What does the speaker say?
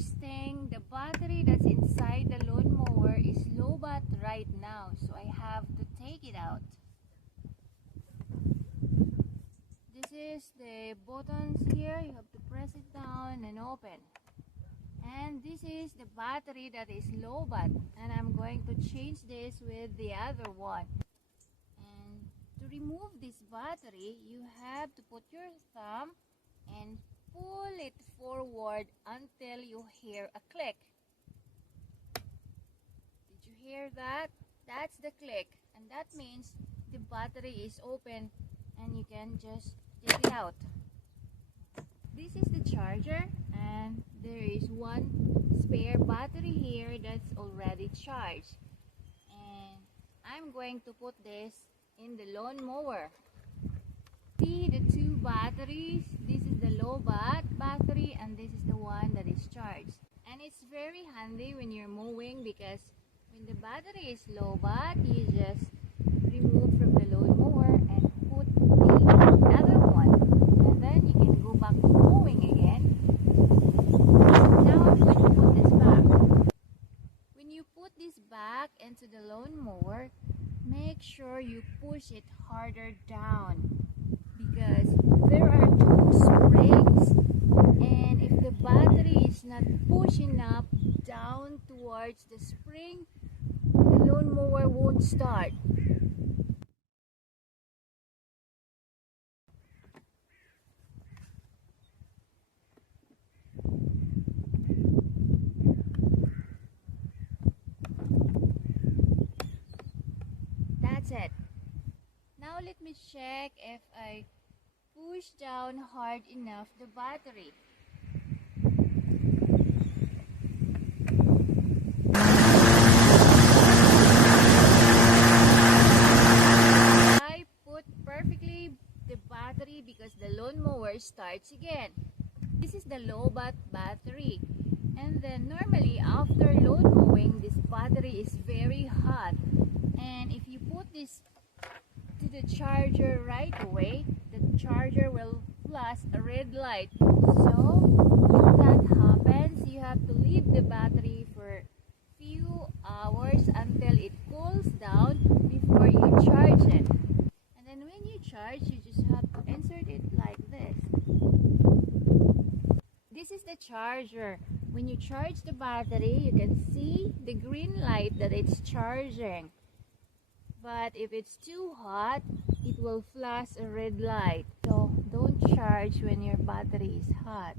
first thing, the battery that's inside the lawnmower is low bat right now, so I have to take it out. This is the buttons here, you have to press it down and open. And this is the battery that is low bat, and I'm going to change this with the other one. And to remove this battery, you have to put your thumb and pull it forward until you hear a click. Did you hear that? That's the click, and that means the battery is open and you can just take it out. This is the charger, and there is one spare battery here that's already charged, and I'm going to put this in the lawnmower. See the two batteries? This is the low bat battery and this is the one that is charged. And it's very handy when you're mowing, because when the battery is low bat, you just remove from the lawnmower and put the other one, and then you can go back to mowing again. Now I'm going to put this back. When you put this back into the lawnmower, make sure you push it harder down, because there are two springs, and if the battery is not pushing up down towards the spring, the lawnmower won't start. That's it. Now let me check if I push down hard enough the battery. I put perfectly the battery because the lawnmower starts again. This is the low bat battery, and then normally after lawn mowing, this battery is very hot, and if you put this to the charger right away, the charger will flash a red light. So when that happens, you have to leave the battery for few hours until it cools down before you charge it. And then when you charge, you just have to insert it like this. This is the charger. When you charge the battery, you can see the green light that it's charging. But if it's too hot, it will flash a red light. So don't charge when your battery is hot.